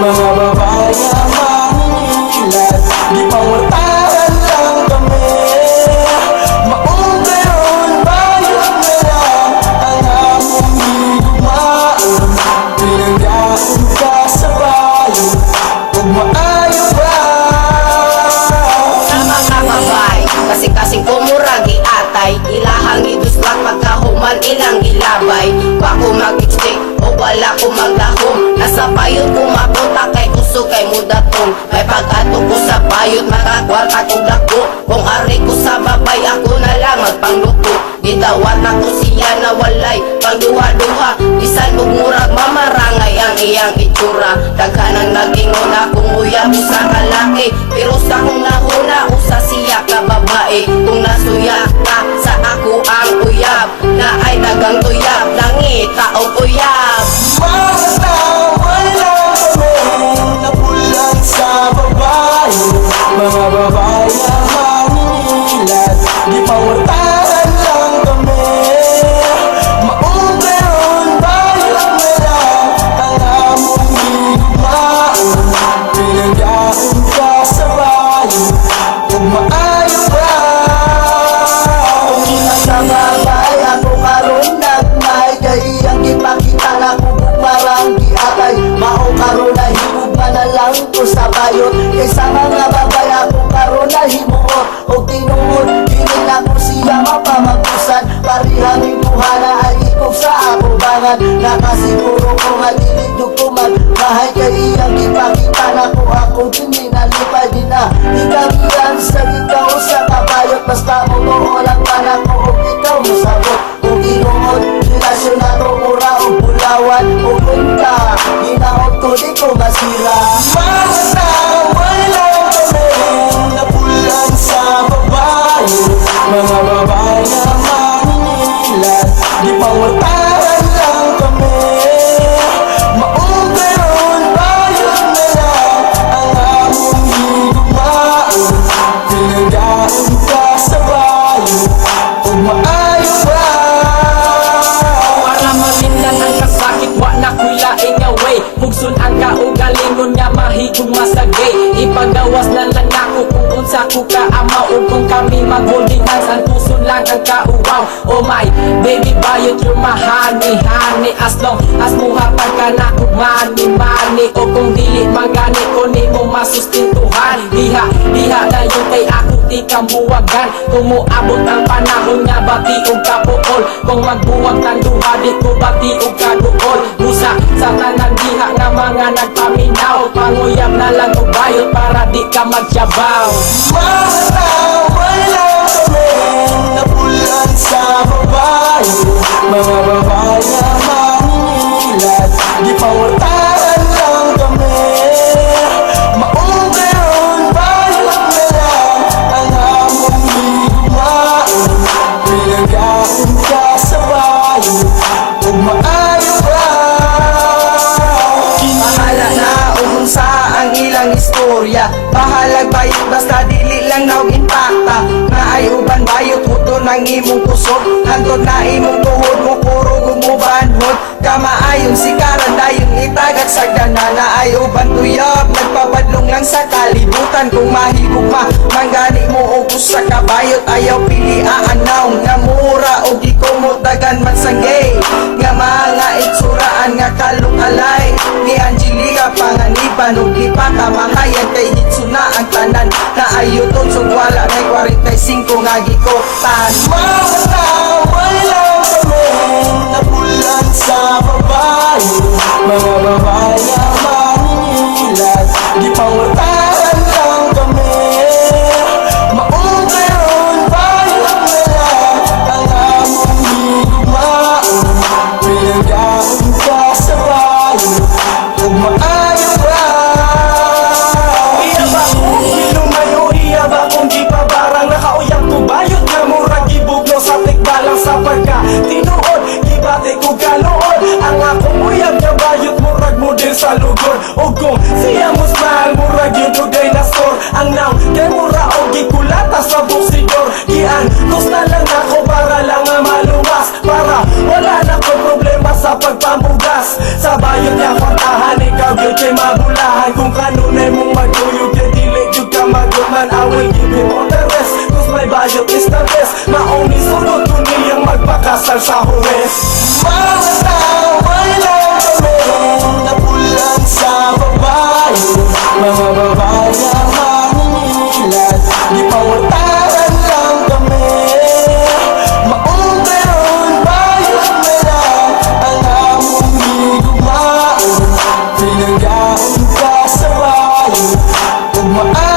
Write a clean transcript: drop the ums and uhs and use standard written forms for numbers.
Mga babae na mangingilat, di pangwartahan lang kami. Maungkayon, bayot na lang ang among higugmaan. Pinanggaan ka sa bayo, huwag maayo ba? Sa mga babae, kasing-kasing kumuragi atay, ilahang iduslat pagkahuman ilang ilabay. Wa ko mag-stick o wala ko maglahom, nasa payot ko mapunta kay kusog kay mudatong. May pag-ato ko sa payot, makakwarta ko dako. Kung ari ko sa babay, ako na lang magpangluko. Gidawat ako siya na walay pagduha-duha, bisan ug murag mamarangay ang iyang itsura. Daghanang nagingon akong uyab sa kalaki, pero sa kong nahuna usa siya ka babae. Kung nasuya ka sa ako ang uyab, na ay dagang tuyab, nangita o uyab. Mga tawal lang kami, napulan sa babae. Mga babae na mangingilat, di pangwartahan lang kami. Maungkayon, bayot na lang ang among higugmaan. Pinanggaan ka sa bayo, huwag maayo ba? Kung sa babay ako karon nagmay, kay ang ipakita na marang di atay. Mao karon na higugma na lang ko sa bayot, kay sa mga babay ako karon na himuot. O tinuod, dili na ko siya mapamagusan, parihang imuha na ay ikog sa ako bangan. Nakasiguro ko nga dilidog ko magmahay, kay iyang ipakita na ko ako dini nalipay din na. Ikagiyan sa ikaw sa kabayot, basta mo ko lang man ako o ikaw mo sabot. Kung inuod, relasyon na to mura o bulawan o punta, hinaot ko di ko masira. Mga tawal lang kami, napulan sa babae. Mga babae na mangingilat, di pangwartahan lang kami. Maungkayon, bayot na lang ang among higugmaan. Pinanggaan ka sa bayo, huwag maayo ba? Para mamindan ang kasakit, wa na kuyain nga way. Hugsun ang kaugalingon nga mahigong masagay. Ipagawas na lang ako kung unsa ko kaamaw. O kung kami mag-holding hands, ang tuson lang ang kauwaw. Oh my baby bayot, you're my honey, honey. As long as muhatag ka na kung money, money. O kung dili magani ko ni mo masustintuhan. Diha, diha na yun kay ako di kamuwagan. Kung muabot ang panahon nga bati o kapuol. Kung magbuwag ng duha di ko bati o kaduol. Busa sa tanan diha nga mga nagpaminaw. Panguyab na lang o bayot para di ka magyabaw. Mga tawal lang kami, napulan sa babae. Mga babae na mangingilat, di pangwartahan lang kami. Maungkayon, bayot na lang ang among higugmaan. Pinanggaan ka sa bayo, huwag maayo ba? Bahala na kung sa ang ilang istorya, bahalag bayot basta dili lang naog impacta. Nga ay uban bayot huto ng imong kusog, hantod na imong tuhod mo puro gumubanhod. Kamaayong sikaran dayong itagat sa gana, na ay uban tuyab nagpapadlong lang sa kalibutan. Kung mahigugma manggani mo og usa ka bayot, ayaw piliaan naong nga mura o di kumutagan man sanggay. Nga mga itsuraan nga kalungalay ni Angelica panganiban ug di pa kamahayan, kay hitsuna ang tanan na ayuton so wala na 45 nga gikotan. Mga tawal lang kami, napulan sa babae. Mga babae na mangingilat, di pangwartahan lang kami. Maungkayon, bayot na lang ang among higugmaan. Pinanggaan ka sa bayo, huwag maayo ba? Iya ba kung ilumayo, iya ba kung di pa barang nakauyang tubayot nga murag gibugno sa tikbalang sa pagka tinuod, gibate ko ganoon ang akong uyab nga bayot murag model sa lugod. O kung siya mo smile murag yun ugay na store, ang naw kay mura o gikulata sa buksidor. Gian tos na lang ako para lang nga maluwas, para wala na ko problema sa pagpamugas. Sa bayot niya kwartahan ikaw gyud kay mabulahan. sa huwes. Mga taway lang kami, napulan sa babae. Mga babae na maninilas, di pangutaran lang kami. Maong karoon, bayot na lang ang among higumaan. Pinagaon ka sa bayo, ugmaan